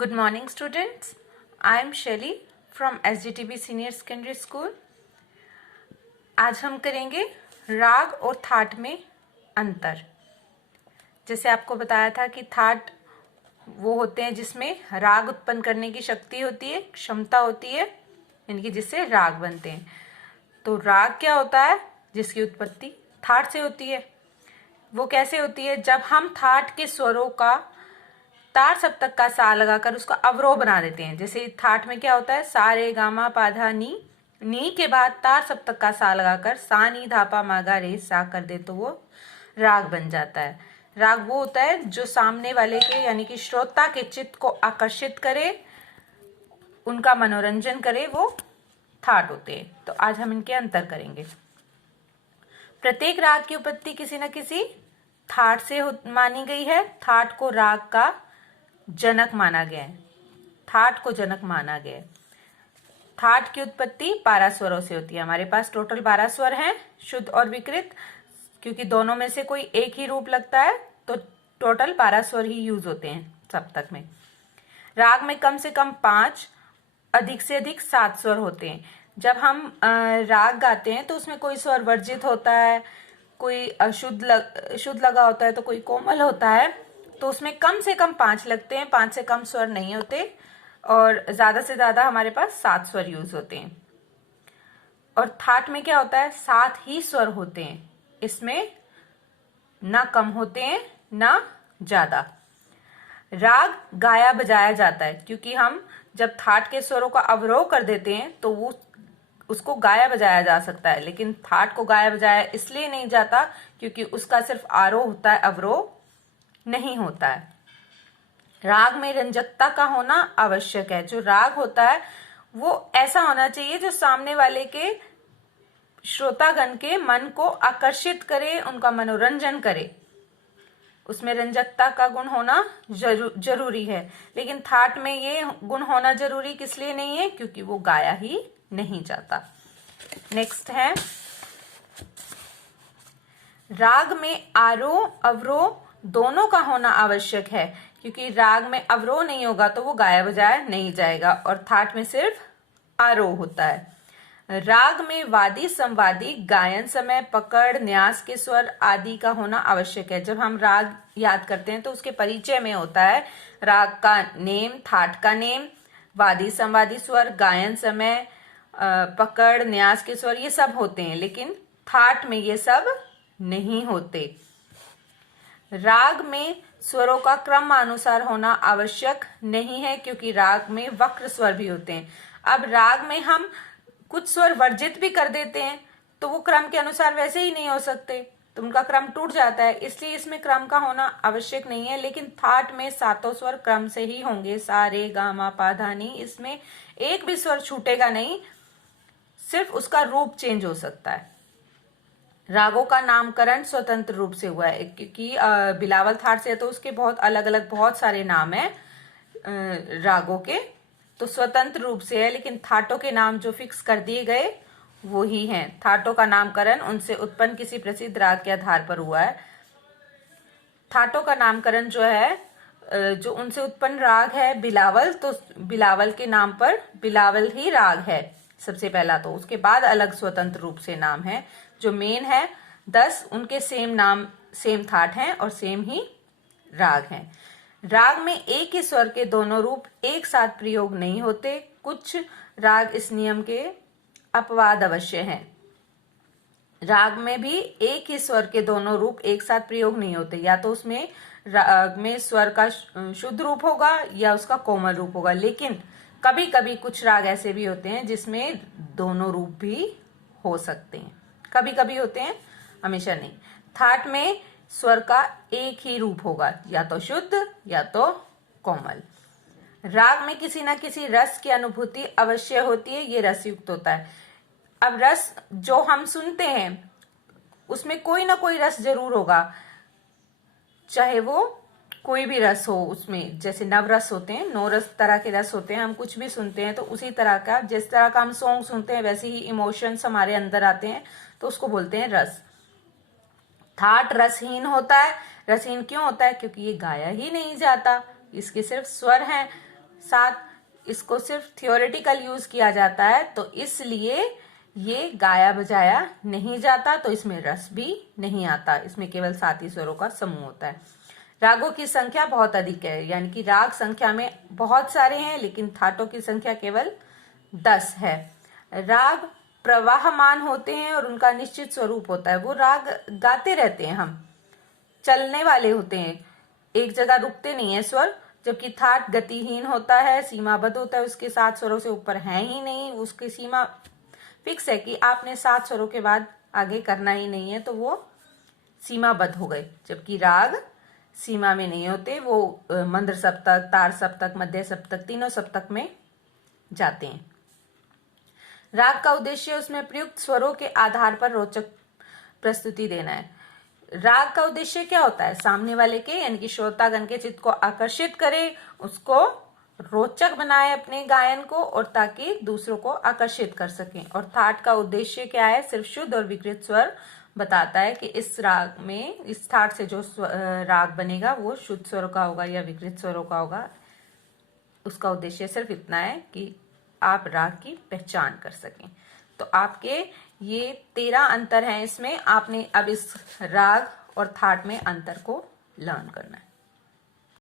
Good morning, students. I am Shelly from SGTB Senior Secondary School. आज हम करेंगे राग और थाट में अंतर। जैसे आपको बताया था कि थाट वो होते हैं जिसमें राग उत्पन्न करने की शक्ति होती है, क्षमता होती है, यानी कि जिससे राग बनते हैं। तो राग क्या होता है? जिसकी उत्पत्ति थाट से होती है। वो कैसे होती है? जब हम थाट के स्वरों का तार सप्तक का सा लगाकर उसका अवरोह बना देते हैं। जैसे थाट में क्या होता है? सा रे गा मा पा धा नी के बाद तार सप्तक का सा लगाकर सा नी धा पा मा गा रे सा कर दे तो वो राग बन जाता है। राग वो होता है जो सामने वाले के यानी कि श्रोता के चित्त को आकर्षित करे, उनका मनोरंजन करे, वो थाट होते हैं। तो आज हम इनके अंतर करेंगे। प्रत्येक राग की उत्पत्ति किसी न किसी थाट से मानी गई है। थाट को राग का जनक माना गया है। थाट को जनक माना गया है। थाट की उत्पत्ति 12 स्वरों से होती है। हमारे पास टोटल 12 स्वर हैं, शुद्ध और विकृत। क्योंकि दोनों में से कोई एक ही रूप लगता है तो टोटल 12 स्वर ही यूज होते हैं सप्तक में। राग में कम से कम 5, अधिक से अधिक 7 स्वर होते हैं। जब हम राग गाते हैं तो उसमें कोई स्वर वर्जित होता है, कोई शुद्ध लगा होता है, तो कोई कोमल होता है। तो उसमें कम से कम 5 लगते हैं, 5 से कम स्वर नहीं होते। और ज्यादा से ज्यादा हमारे पास 7 स्वर यूज होते हैं। और थाट में क्या होता है? 7 ही स्वर होते हैं। इसमें ना कम होते हैं ना ज्यादा। राग गाया बजाया जाता है, क्योंकि हम जब थाट के स्वरों का अवरोह कर देते हैं तो वो उसको गाया बजाया जा सकता है। लेकिन थाट को गाया बजाया इसलिए नहीं जाता क्योंकि उसका सिर्फ आरोह होता है, अवरोह नहीं होता है। राग में रंजकता का होना आवश्यक है। जो राग होता है वो ऐसा होना चाहिए जो सामने वाले के श्रोतागण के मन को आकर्षित करे, उनका मनोरंजन करे। उसमें रंजकता का गुण होना जरूरी है। लेकिन थाट में ये गुण होना जरूरी किस लिए नहीं है? क्योंकि वो गाया ही नहीं जाता। नेक्स्ट है, राग में आरोह अवरोह दोनों का होना आवश्यक है। क्योंकि राग में अवरोह नहीं होगा तो वो गाया बजाया नहीं जाएगा, और थाट में सिर्फ आरोह होता है। राग में वादी संवादी गायन समय पकड़ न्यास के स्वर आदि का होना आवश्यक है। जब हम राग याद करते हैं तो उसके परिचय में होता है राग का नेम, थाट का नेम, वादी संवादी स्वर, गायन समय पकड़ न्यास के स्वर, ये सब होते हैं। लेकिन थाट में ये सब नहीं होते। राग में स्वरों का क्रमानुसार होना आवश्यक नहीं है, क्योंकि राग में वक्र स्वर भी होते हैं। अब राग में हम कुछ स्वर वर्जित भी कर देते हैं तो वो क्रम के अनुसार वैसे ही नहीं हो सकते, तो उनका क्रम टूट जाता है। इसलिए इसमें क्रम का होना आवश्यक नहीं है। लेकिन थाट में 7 स्वर क्रम से ही होंगे, सा रे गा मा पा धा नी। इसमें एक भी स्वर छूटेगा नहीं, सिर्फ उसका रूप चेंज हो सकता है। रागों का नामकरण स्वतंत्र रूप से हुआ है, क्योंकि बिलावल थाट से है तो उसके बहुत अलग अलग बहुत सारे नाम हैं रागों के, तो स्वतंत्र रूप से है। लेकिन थाटों के नाम जो फिक्स कर दिए गए वो ही हैं। थाटों का नामकरण उनसे उत्पन्न किसी प्रसिद्ध राग के आधार पर हुआ है। थाटों का नामकरण जो है जो उनसे उत्पन्न राग है बिलावल, तो बिलावल के नाम पर बिलावल ही राग है सबसे पहला। तो उसके बाद अलग स्वतंत्र रूप से नाम है। जो मेन है 10 उनके सेम नाम, सेम थाट हैं और सेम ही राग हैं। राग में एक ही स्वर के दोनों रूप एक साथ प्रयोग नहीं होते। कुछ राग इस नियम के अपवाद अवश्य हैं। राग में भी एक ही स्वर के दोनों रूप एक साथ प्रयोग नहीं होते। या तो उसमें राग में स्वर का शुद्ध रूप होगा या उसका कोमल रूप होगा। लेकिन कभी कभी कुछ राग ऐसे भी होते हैं जिसमें दोनों रूप भी हो सकते हैं। कभी कभी होते हैं, हमेशा नहीं। थाट में स्वर का एक ही रूप होगा, या तो शुद्ध या तो कोमल। राग में किसी ना किसी रस की अनुभूति अवश्य होती है, ये रसयुक्त होता है। अब रस जो हम सुनते हैं उसमें कोई ना कोई रस जरूर होगा, चाहे वो कोई भी रस हो। उसमें जैसे नवरस होते हैं, 9 रस तरह के रस होते हैं। हम कुछ भी सुनते हैं तो उसी तरह का, जिस तरह का हम सॉन्ग सुनते हैं वैसे ही इमोशंस हमारे अंदर आते हैं, तो उसको बोलते हैं रस। थाट रसहीन होता है। रसहीन क्यों होता है? क्योंकि ये गाया ही नहीं जाता, इसके सिर्फ स्वर हैं। साथ इसको सिर्फ थियोरेटिकल यूज किया जाता है, तो इसलिए ये गाया बजाया नहीं जाता, तो इसमें रस भी नहीं आता। इसमें केवल 7 ही स्वरों का समूह होता है। रागों की संख्या बहुत अधिक है, यानी कि राग संख्या में बहुत सारे हैं, लेकिन थाटों की संख्या केवल 10 है। राग प्रवाहमान होते हैं और उनका निश्चित स्वरूप होता है। वो राग गाते रहते हैं, हम चलने वाले होते हैं, एक जगह रुकते नहीं है स्वर। जबकि थाट गतिहीन होता है, सीमाबद्ध होता है, उसके 7 स्वरों से ऊपर है ही नहीं, उसकी सीमा फिक्स है कि आपने 7 स्वरों के बाद आगे करना ही नहीं है, तो वो सीमाबद्ध हो गए। जबकि राग सीमा में नहीं होते, वो मंद्र सप्तक, तार सप्तक, मध्य सप्तक, तीनों सप्तक में जाते हैं। राग का उद्देश्य उसमें प्रयुक्त स्वरों के आधार पर रोचक प्रस्तुति देना है। राग का उद्देश्य क्या होता है? सामने वाले के यानी कि श्रोतागण के चित्त को आकर्षित करे, उसको रोचक बनाए अपने गायन को, और ताकि दूसरों को आकर्षित कर सकें। और थाट का उद्देश्य क्या है? सिर्फ शुद्ध और विकृत स्वर बताता है कि इस राग में, इस थाट से जो राग बनेगा वो शुद्ध स्वरों का होगा या विकृत स्वरों का होगा। उसका उद्देश्य सिर्फ इतना है कि आप राग की पहचान कर सकें। तो आपके ये 13 अंतर हैं इसमें। आपने अब इस राग और थाट में अंतर को लर्न करना है।